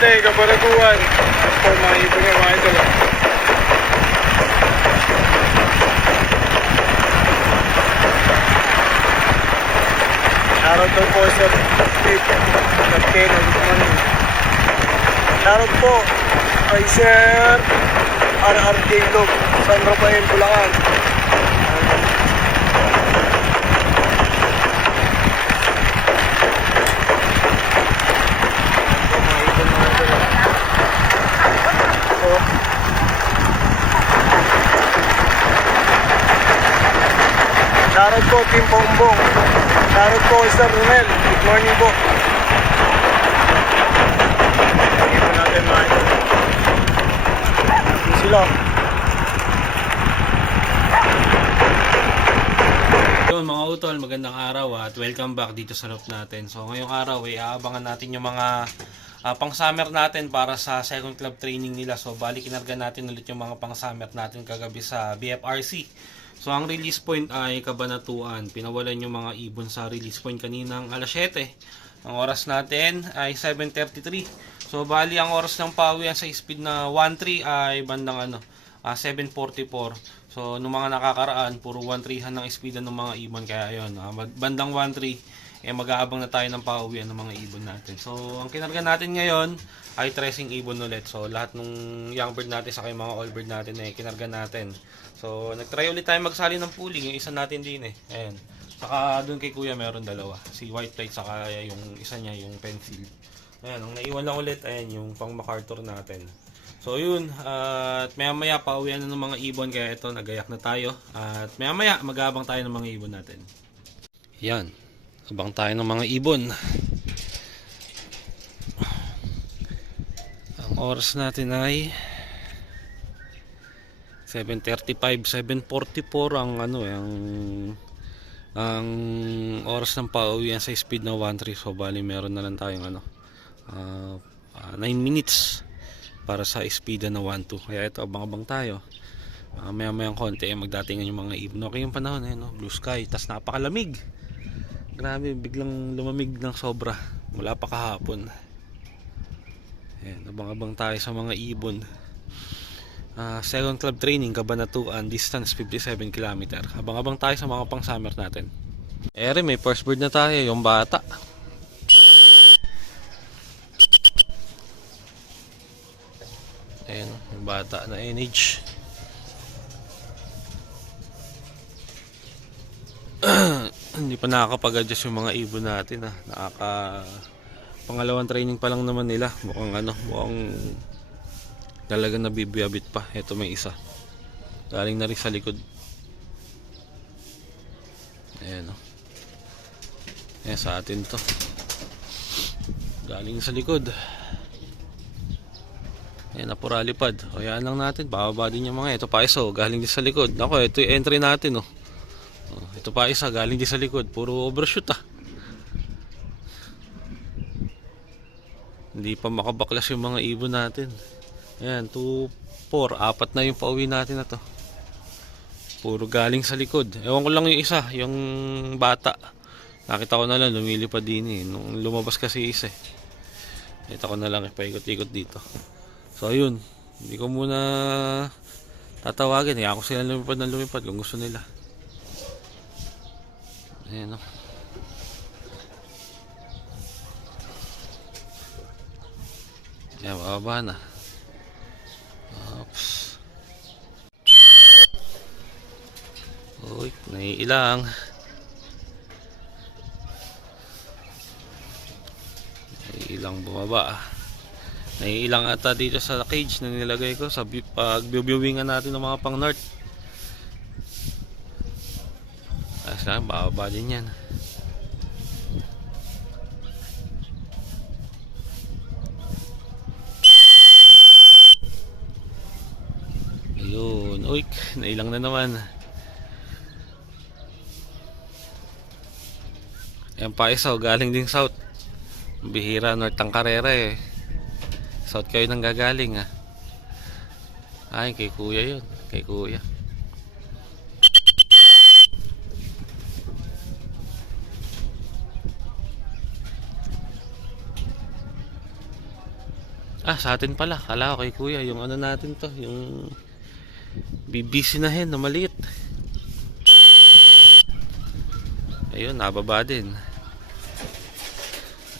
Leyte, Cabanatuan. Po, mga ibon nga mga idol. Shoutout daw po sa Pip. Nagkeno, good morning. Shoutout po kay Sir RRJ Log, San Rafael, Bulacan. Shoutout po, Team Bongbong. Shoutout po, Sir Ronel. Good morning po. Ito natin mga ito. Ito sila. Yun mga utol, magandang araw at welcome back dito sa loop natin. So ngayong araw ay aabangan natin yung mga pang summer natin para sa second club training nila. So bali kinarga natin ulit yung mga pang summer natin kagabi sa BFRC. So ang release point ay Cabanatuan. Pinawalan yung mga ibon sa release point kaninang alas 7. Ang oras natin ay 7:33. So bali ang oras ng pawian sa speed na 1.3 ay bandang 7:44. So nung mga nakakaraan puro 1.3 ng speedan ng mga ibon, kaya ayun, bandang 1.3 mag-aabang na tayo ng pauwian ng mga ibon natin. So ang kinarga natin ngayon ay tracing ibon ulit. So lahat ng young bird natin sa mga old bird natin ay kinarga natin. So nagtry ulit tayo magsali ng pooling, yung isa natin din ayan. Saka doon kay kuya meron dalawa, si white plate saka yung isa niya yung pencil. Ayan, ang naiwan lang ulit ayan yung pang MacArthur natin. So yun, at maya maya pauwian na ng mga ibon, kaya ito nagayak na tayo. At maya maya mag-aabang tayo ng mga ibon natin. Yan, abang tayo ng mga ibon. Ang oras natin ay 7:35, 7:44 ang oras ng pauwian sa speed na 1.3. So bali meron na lang tayong 9 minutes para sa speed na 1.2. Kaya ito abang-abang tayo. Maya-mayang konti magdatingan yung mga ibon. Okay yung panahon blue sky, tas napakalamig. Grabe, biglang lumamig ng sobra mula pa kahapon. Ayan, abang-abang tayo sa mga ibon. Second club training Cabanatuan, distance 57 km. Abang-abang tayo sa mga pang summer natin. Ere, may first bird na tayo, yung bata. Ayan, yung bata na NH. Hindi pa nakakapag-adjust yung mga ibon natin pangalawang training pa lang naman nila. Mukhang talagang nabibiyabit pa. Ito may isa galing na rin sa likod. Ayan ayan sa atin to, galing sa likod. Ayan, napuralipad. O yan lang natin, bababa din yung mga ito pa isa galing din sa likod. Ako, ito yung entry natin ito pa isa galing din sa likod. Puro overshoot hindi pa makabaklas yung mga ibon natin. Ayan, 2, 4, 4 na yung pauwi natin na to. Puro galing sa likod. Ewan ko lang yung isa, yung bata. Nakita ko na lang, lumilipad din nung lumabas kasi isa Nakita ko na lang, paikot-ikot dito. So ayun, hindi ko muna tatawagin. Ako sila lumipad kung gusto nila. Ayan Ayan, bababa na. Oops. Uy, naiilang. Naiilang bumaba. Naiilang ata dito sa cage na nilagay ko sa pag-viewingan natin ng mga pang north. Saan, bababa din yan. Ayun, uy, nailang na naman. Yan pa isa, galing din south. Bihira north ang karera South kayo nang gagaling Ay, kay kuya yun. Kay kuya. Sa atin pala. Kala ko kay kuya. Yung ano natin to. Yung BBC na hen na maliit. Ayun, nababa din.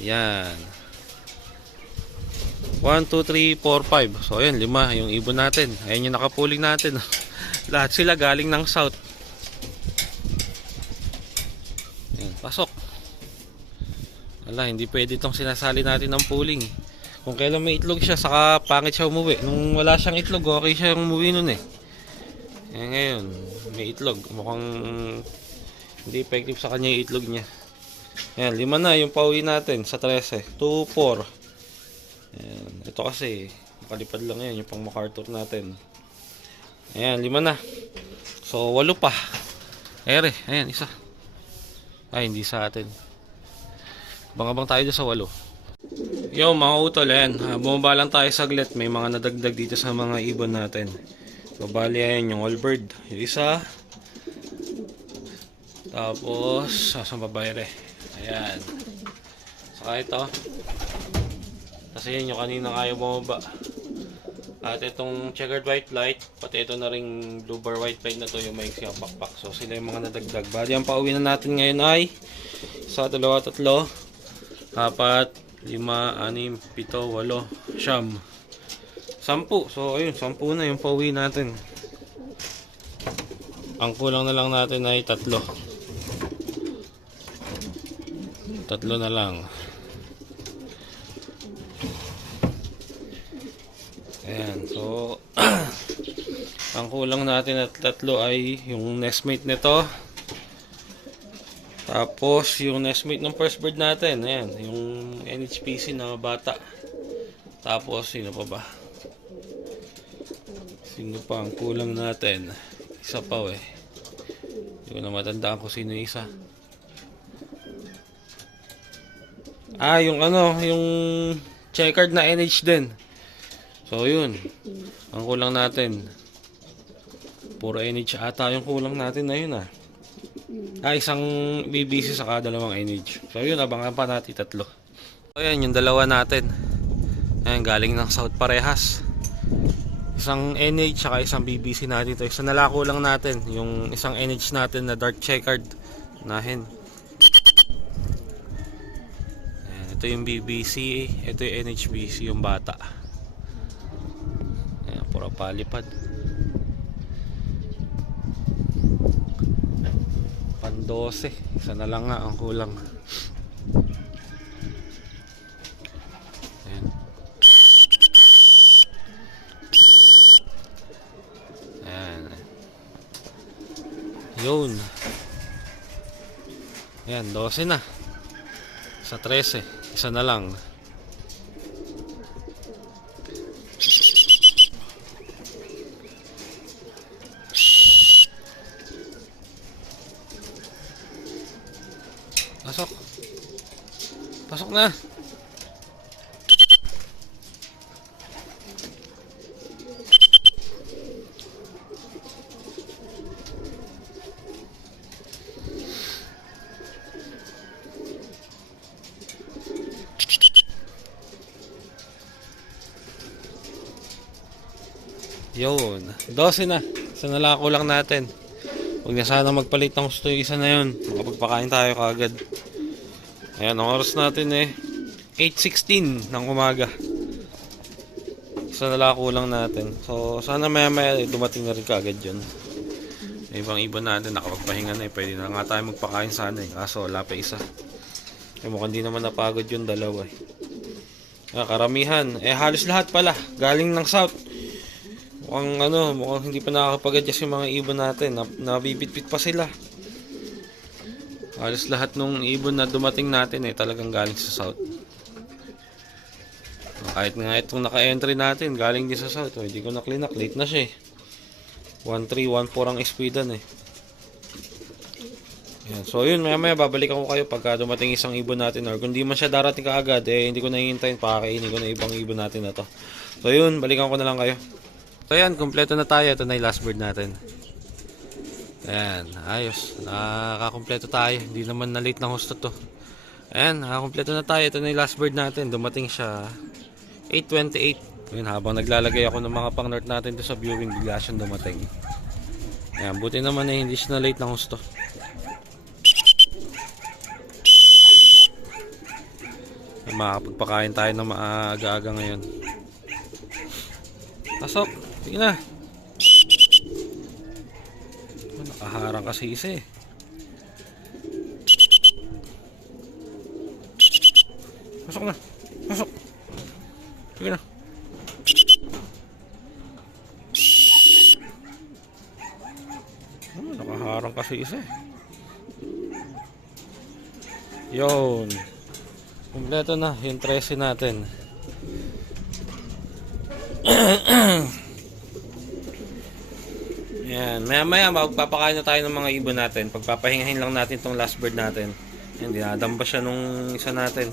Ayan. 1, 2, 3, 4, 5. So ayan, 5 yung ibon natin. Ayan yung nakapuling natin. Lahat sila galing ng south. Ayan, pasok. Wala, hindi pwede itong sinasali natin ng pooling. Kung kailan may itlog siya, saka pangit siya umuwi. Nung wala siyang itlog, okay siya umuwi nun eh. Ayan, ngayon, may itlog. Mukhang hindi effective sa kanya yung itlog niya. Ayan, 5 na yung pauwi natin sa 13. 2, 4. Ayan, ito kasi, makalipad lang yan, yung pang MacArthur natin. Ayan, 5 na. So, 8 pa. Ere, ayan, isa. Ay, hindi sa atin. Bang-abang tayo dyan sa 8. Yo, mga utol, ayan. Bumaba lang tayo saglit. May mga nadagdag dito sa mga ibon natin. So, bali, ayan, yung allbird. Yung isa. Tapos, saan babayre? Ayan. Saka ito. Kasi yan yung kaninang ayaw bumaba. At itong checkered white light, pati ito na ring blue bar white light na to, yung may siyang backpack. So sila yung mga nadagdag. Bali ang pauwi na natin ngayon ay 1, 2, 3, 4, 5, 6, 7, 8, 9, 10. 10. So ayun, 10 na yung pauwi natin. Ang kulang na lang natin ay 3. 3 na lang. Ayan, so ang kulang natin at 3 ay yung nestmate nito. Tapos yung nestmate ng first bird natin, ayan, yung NHPC na bata. Tapos sino pa ba? Sino pa ang kulang natin? Isa pa eh. Hindi ko na matandaan kung sino yung isa. Yung ano, yung checkered na NH din. So yun, ang kulang natin. Puro NH ata yung kulang natin na yun isang BBC saka 2 NH. So yun, abangan pa natin 3. So yan, yung 2 natin. Ayan, galing ng south parehas. Isang NH saka isang BBC natin to. Isa nalako lang natin, yung isang NH natin na dark checkered nahin. Ayan, ito yung BBC, ito yung NHBC, yung bata. Ayan, pura palipad. Pan 12. Isa na lang nga ang kulang. Ayan. Ayan. Yun. Ayan, 12 na. Sa 13. Isa na lang. Pasok. Pasok na. Yun. 12 na. Isa na lang kulang natin. Huwag na sana magpalit ng gusto yung isa na yun. Makapagpakain tayo kaagad. Ayan, ang oras natin 8:16 ng umaga. Isa na lang kulang natin. So, sana maya dumating na rin kaagad yun. May ibang ibon natin, nakapagpahinga na Pwede na nga tayo magpakain sana Kaso wala pa isa. Mukhang di naman napagod yung 2 karamihan. Halos lahat pala. Galing ng south. Mukhang hindi pa nakakapag-adjust yung mga ibon natin. Nabibitbit pa sila. Halos lahat nung ibon na dumating natin talagang galing sa south. Kahit nga itong naka-entry natin, galing din sa south. Hindi ko na-cleanup. Late na siya 1.3, 1.4 ang speedan Yan. So yun, maya babalikan ko kayo pagka dumating isang ibon natin. Or kung di man siya darating kaagad, hindi ko na hihintayin. Pakakainin ko na ibang ibon natin na to. So yun, balikan ko na lang kayo. So yan, kompleto na tayo. Ito na yung last bird natin. Ayan, ayos. Nakakompleto tayo. Hindi naman na late ng host to. Ayan, nakakompleto na tayo. Ito na yung last bird natin. Dumating siya 8:28. Ayun, habang naglalagay ako ng mga pang-north natin to sa viewing, bigla siyang dumating. Ayan, buti naman eh, hindi siya na late ng gusto. Makakapagpakain tayo ng maaga-aga ngayon. Pasok, sige na. Oh, nakaharang kasi isa eh. Pasok na, pasok. Sige na. Oh, nakaharang kasi isa eh. Yun. Kompleto na yung 13 natin. Yan, maya magpapakain na tayo ng mga ibon natin. Pagpapahingahin lang natin tong last bird natin. Yan, dinadamba siya nung isa natin.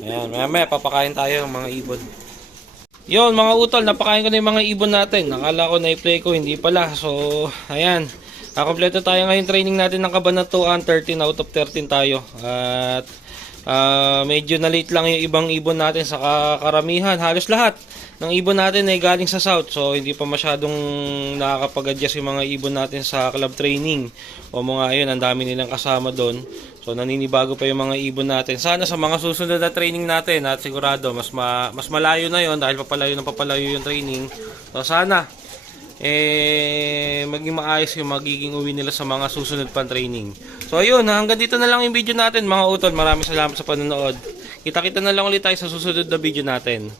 Yan, maya papakain tayo ng mga ibon. Yon mga utol, napakain ko na yung mga ibon natin. Nakala ko na i-play ko, hindi pala. So, ayan. Kompleto tayo ngayon training natin ng kabanatuan. 13 out of 13 tayo. At medyo na late lang yung ibang ibon natin sa karamihan. Halos lahat ng ibon natin ay galing sa south. So hindi pa masyadong nakakapag-adjust yung mga ibon natin sa club training. O mga yun, ang dami nilang kasama doon. So naninibago pa yung mga ibon natin. Sana sa mga susunod na training natin, at sigurado mas malayo na yon dahil papalayo yung training. So sana maging maayos yung magiging uwi nila sa mga susunod pang training. So ayun, hanggang dito na lang yung video natin mga utol. Maraming salamat sa panonood. Kita-kita na lang ulit tayo sa susunod na video natin.